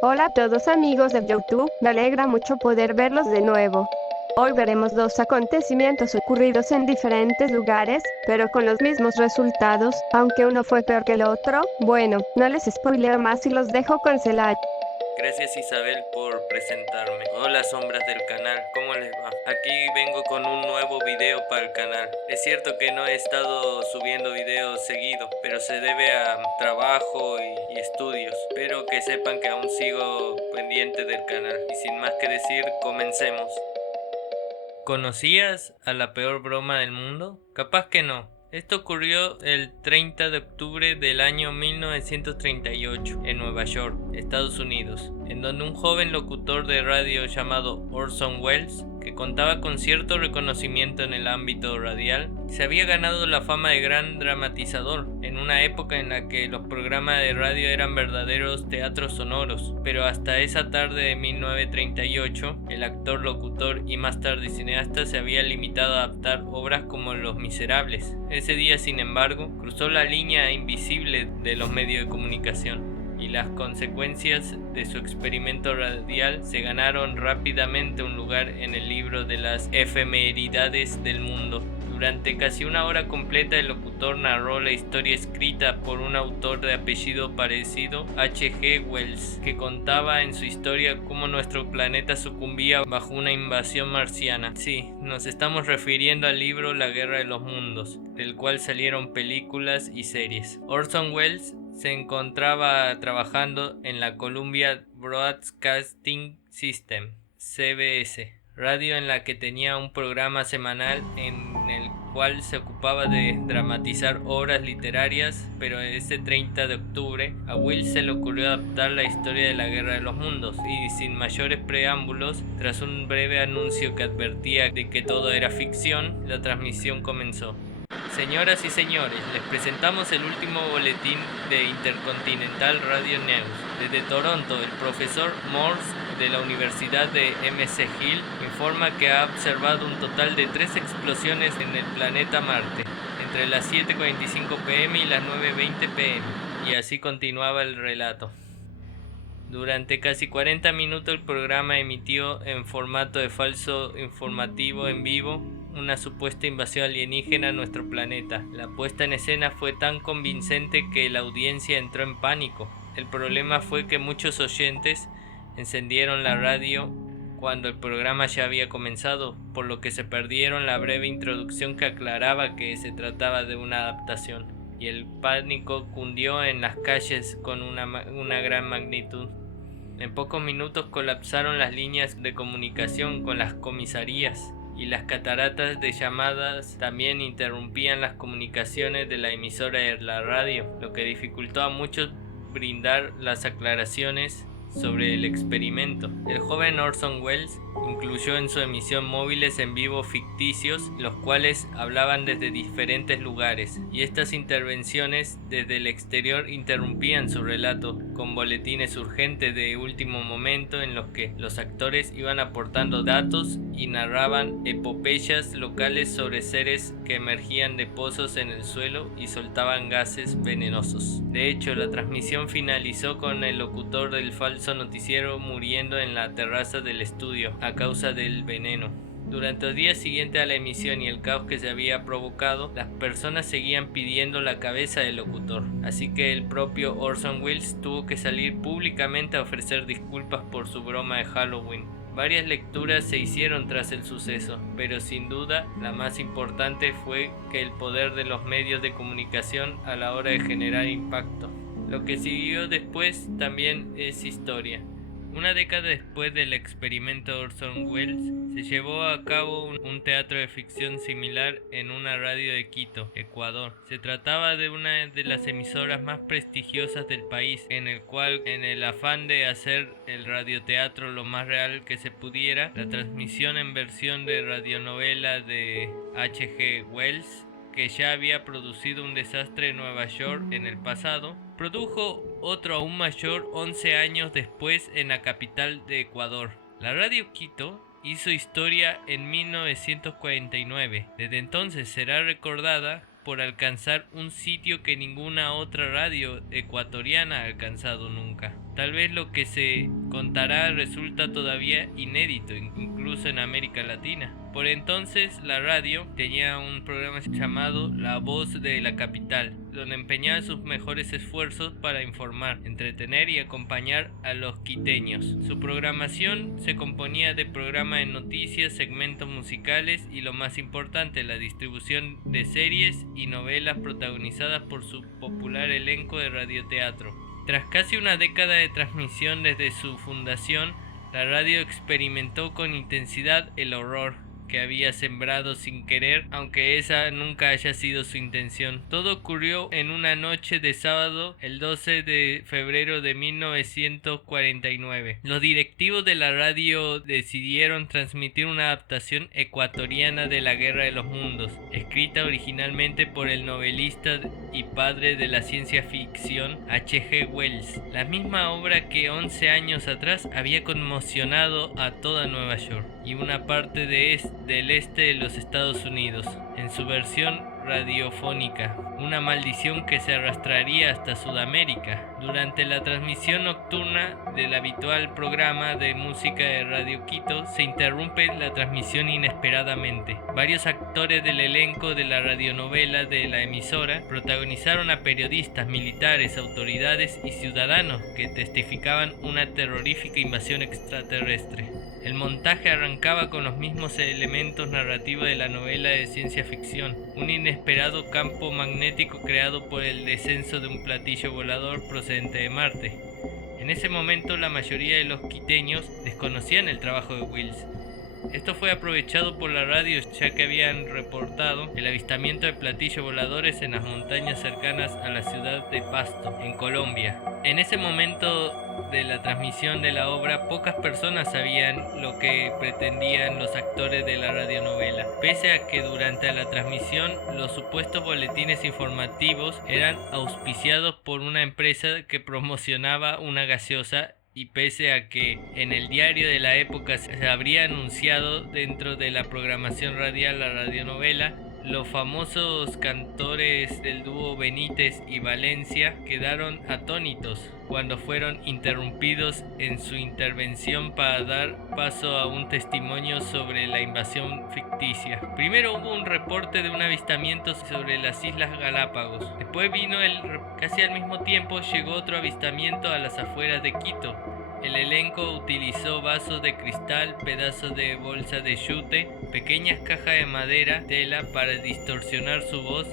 Hola a todos amigos de YouTube, me alegra mucho poder verlos de nuevo. Hoy veremos dos acontecimientos ocurridos en diferentes lugares, pero con los mismos resultados, aunque uno fue peor que el otro. Bueno, no les spoileo más y los dejo con Celaya. Gracias Isabel por presentarme. Hola sombras del canal, ¿cómo les va? Aquí vengo con un nuevo video para el canal. Es cierto que no he estado subiendo videos seguidos, pero se debe a trabajo y estudios. Espero que sepan que aún sigo pendiente del canal. Y sin más que decir, comencemos. ¿Conocías a la peor broma del mundo? Capaz que no. Esto ocurrió el 30 de octubre del año 1938 en Nueva York, Estados Unidos, en donde un joven locutor de radio llamado Orson Welles, que contaba con cierto reconocimiento en el ámbito radial, se había ganado la fama de gran dramatizador, en una época en la que los programas de radio eran verdaderos teatros sonoros. Pero hasta esa tarde de 1938, el actor, locutor y más tarde cineasta se había limitado a adaptar obras como Los Miserables. Ese día, sin embargo, cruzó la línea invisible de los medios de comunicación, y las consecuencias de su experimento radial se ganaron rápidamente un lugar en el libro de las efemeridades del mundo. Durante casi una hora completa, el locutor narró la historia escrita por un autor de apellido parecido, H. G. Wells, que contaba en su historia cómo nuestro planeta sucumbía bajo una invasión marciana. Sí, nos estamos refiriendo al libro La Guerra de los Mundos, del cual salieron películas y series. Orson Welles se encontraba trabajando en la Columbia Broadcasting System, CBS, radio en la que tenía un programa semanal en el cual se ocupaba de dramatizar obras literarias, pero ese 30 de octubre a Will se le ocurrió adaptar la historia de la Guerra de los Mundos, y sin mayores preámbulos, tras un breve anuncio que advertía de que todo era ficción, la transmisión comenzó. Señoras y señores, les presentamos el último boletín de Intercontinental Radio News. Desde Toronto, el profesor Morse de la Universidad de McGill informa que ha observado un total de 3 explosiones en el planeta Marte, entre las 7:45 pm y las 9:20 pm. Y así continuaba el relato. Durante casi 40 minutos el programa emitió en formato de falso informativo en vivo una supuesta invasión alienígena a nuestro planeta. La puesta en escena fue tan convincente que la audiencia entró en pánico. El problema fue que muchos oyentes encendieron la radio cuando el programa ya había comenzado, por lo que se perdieron la breve introducción que aclaraba que se trataba de una adaptación, y el pánico cundió en las calles con una gran magnitud. En pocos minutos colapsaron las líneas de comunicación con las comisarías, y las cataratas de llamadas también interrumpían las comunicaciones de la emisora de la radio, lo que dificultó a muchos brindar las aclaraciones sobre el experimento. El joven Orson Welles incluyó en su emisión móviles en vivo ficticios, los cuales hablaban desde diferentes lugares, y estas intervenciones desde el exterior interrumpían su relato con boletines urgentes de último momento en los que los actores iban aportando datos y narraban epopeyas locales sobre seres que emergían de pozos en el suelo y soltaban gases venenosos. De hecho, la transmisión finalizó con el locutor del falso noticiero muriendo en la terraza del estudio a causa del veneno. Durante los días siguientes a la emisión y el caos que se había provocado, las personas seguían pidiendo la cabeza del locutor, así que el propio Orson Welles tuvo que salir públicamente a ofrecer disculpas por su broma de Halloween. Varias lecturas se hicieron tras el suceso, pero sin duda la más importante fue que el poder de los medios de comunicación a la hora de generar impacto. Lo que siguió después también es historia. Una década después del experimento de Orson Welles, se llevó a cabo un teatro de ficción similar en una radio de Quito, Ecuador. Se trataba de una de las emisoras más prestigiosas del país, en el cual, en el afán de hacer el radioteatro lo más real que se pudiera, la transmisión en versión de radionovela de H. G. Wells, que ya había producido un desastre en Nueva York en el pasado, produjo otro aún mayor 11 años después en la capital de Ecuador. La Radio Quito hizo historia en 1949. Desde entonces será recordada por alcanzar un sitio que ninguna otra radio ecuatoriana ha alcanzado nunca. Tal vez lo que se contará resulta todavía inédito, incluso en América Latina. Por entonces, la radio tenía un programa llamado La Voz de la Capital, donde empeñaba sus mejores esfuerzos para informar, entretener y acompañar a los quiteños. Su programación se componía de programas de noticias, segmentos musicales y, lo más importante, la distribución de series y novelas protagonizadas por su popular elenco de radioteatro. Tras casi una década de transmisión desde su fundación, la radio experimentó con intensidad el horror que había sembrado sin querer, aunque esa nunca haya sido su intención. Todo ocurrió en una noche de sábado, el 12 de febrero de 1949. Los directivos de la radio decidieron transmitir una adaptación ecuatoriana de La Guerra de los Mundos, escrita originalmente por el novelista y padre de la ciencia ficción H.G. Wells, la misma obra que 11 años atrás había conmocionado a toda Nueva York y una parte del este de los Estados Unidos, en su versión radiofónica, una maldición que se arrastraría hasta Sudamérica. Durante la transmisión nocturna del habitual programa de música de Radio Quito, se interrumpe la transmisión inesperadamente. Varios actores del elenco de la radionovela de la emisora protagonizaron a periodistas, militares, autoridades y ciudadanos que testificaban una terrorífica invasión extraterrestre. El montaje arrancaba con los mismos elementos narrativos de la novela de ciencia ficción, un inesperado campo magnético creado por el descenso de un platillo volador procedente de Marte. En ese momento la mayoría de los quiteños desconocían el trabajo de Wells. Esto fue aprovechado por la radio, ya que habían reportado el avistamiento de platillos voladores en las montañas cercanas a la ciudad de Pasto, en Colombia. En ese momento de la transmisión de la obra, pocas personas sabían lo que pretendían los actores de la radionovela, pese a que durante la transmisión los supuestos boletines informativos eran auspiciados por una empresa que promocionaba una gaseosa, y pese a que en el diario de la época se habría anunciado dentro de la programación radial la radionovela, los famosos cantores del dúo Benítez y Valencia quedaron atónitos cuando fueron interrumpidos en su intervención para dar paso a un testimonio sobre la invasión ficticia. Primero hubo un reporte de un avistamiento sobre las Islas Galápagos. Después vino casi al mismo tiempo llegó otro avistamiento a las afueras de Quito. El elenco utilizó vasos de cristal, pedazos de bolsa de yute, pequeñas cajas de madera, tela para distorsionar su voz,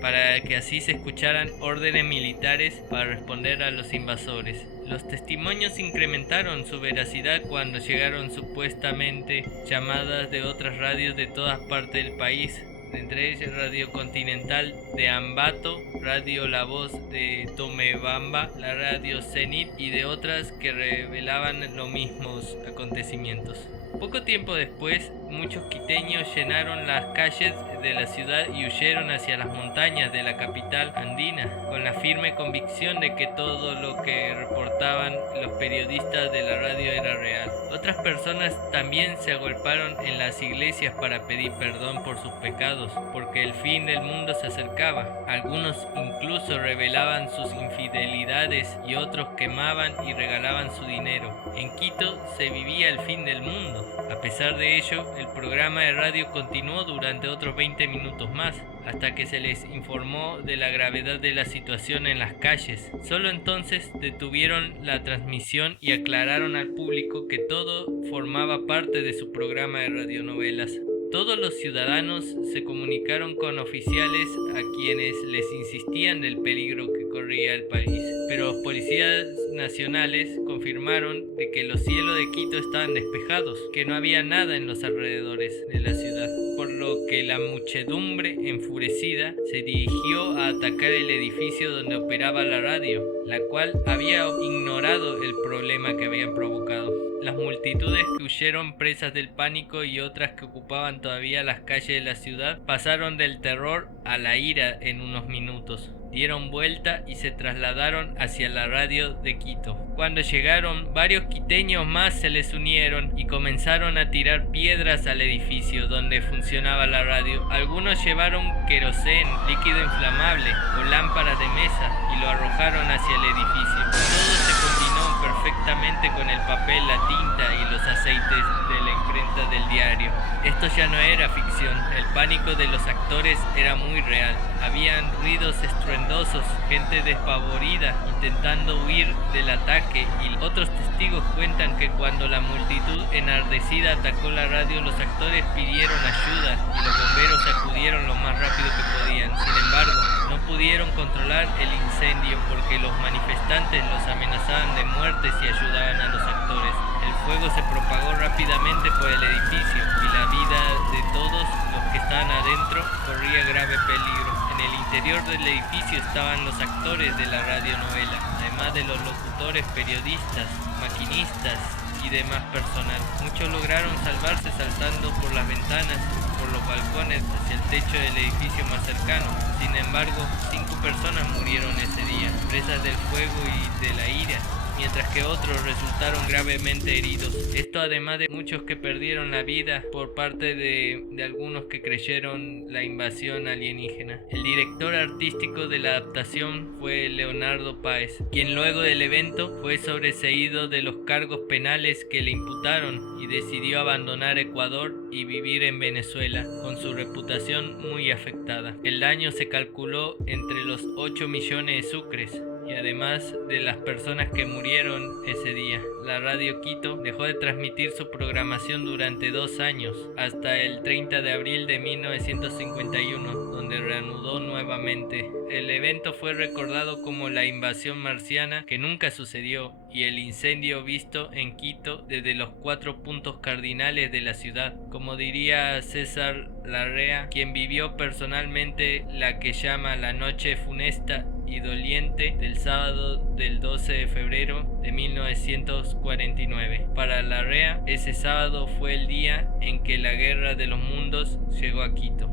para que así se escucharan órdenes militares para responder a los invasores. Los testimonios incrementaron su veracidad cuando llegaron supuestamente llamadas de otras radios de todas partes del país, entre ellas Radio Continental de Ambato, Radio La Voz de Tomebamba, la Radio Zenit y de otras que revelaban los mismos acontecimientos. Poco tiempo después, muchos quiteños llenaron las calles de la ciudad y huyeron hacia las montañas de la capital andina, con la firme convicción de que todo lo que reportaban los periodistas de la radio era real. Otras personas también se agolparon en las iglesias para pedir perdón por sus pecados, porque el fin del mundo se acercaba. Algunos incluso revelaban sus infidelidades y otros quemaban y regalaban su dinero. En Quito se vivía el fin del mundo. A pesar de ello, el programa de radio continuó durante otros 20 minutos más, hasta que se les informó de la gravedad de la situación en las calles. Solo entonces detuvieron la transmisión y aclararon al público que todo formaba parte de su programa de radionovelas. Todos los ciudadanos se comunicaron con oficiales a quienes les insistían del peligro que corría el país, pero los policías nacionales confirmaron de que los cielos de Quito estaban despejados, que no había nada en los alrededores de la ciudad, por lo que la muchedumbre enfurecida se dirigió a atacar el edificio donde operaba la radio, la cual había ignorado el problema que habían provocado. Las multitudes que huyeron presas del pánico y otras que ocupaban todavía las calles de la ciudad pasaron del terror a la ira en unos minutos. Dieron vuelta y se trasladaron hacia la radio de Quito. Cuando llegaron, varios quiteños más se les unieron y comenzaron a tirar piedras al edificio donde funcionaba la radio. Algunos llevaron querosén, líquido inflamable o lámparas de mesa y lo arrojaron hacia el edificio. Todo se continuó perfectamente con el papel, la tinta y los aceites de la imprenta del diario. Esto ya no era ficción, el pánico de los actores era muy real. Habían ruidos estruendosos, gente despavorida intentando huir del ataque, y otros testigos cuentan que cuando la multitud enardecida atacó la radio, los actores pidieron ayuda y los bomberos acudieron lo más rápido que podían. Sin embargo, no pudieron controlar el incendio porque los manifestantes los amenazaban de muerte si ayudaban a los actores. El fuego se propagó rápidamente por el edificio y la vida de todos los que estaban adentro corría grave peligro. En el interior del edificio estaban los actores de la radionovela, además de los locutores, periodistas, maquinistas y demás personal. Muchos lograron salvarse saltando por las ventanas, por los balcones hacia el techo del edificio más cercano. Sin embargo, 5 personas murieron ese día, presas del fuego y de la ira, mientras que otros resultaron gravemente heridos. Esto además de muchos que perdieron la vida por parte de algunos que creyeron la invasión alienígena. El director artístico de la adaptación fue Leonardo Páez, quien luego del evento fue sobreseído de los cargos penales que le imputaron y decidió abandonar Ecuador y vivir en Venezuela, con su reputación muy afectada. El daño se calculó entre los 8 millones de sucres. Y además de las personas que murieron ese día, la Radio Quito dejó de transmitir su programación durante 2 años, hasta el 30 de abril de 1951, donde reanudó nuevamente. El evento fue recordado como la invasión marciana que nunca sucedió y el incendio visto en Quito desde los 4 puntos cardinales de la ciudad. Como diría César Larrea, quien vivió personalmente la que llama la noche funesta y doliente del sábado del 12 de febrero de 1949. Para Larrea, ese sábado fue el día en que la guerra de los mundos llegó a Quito.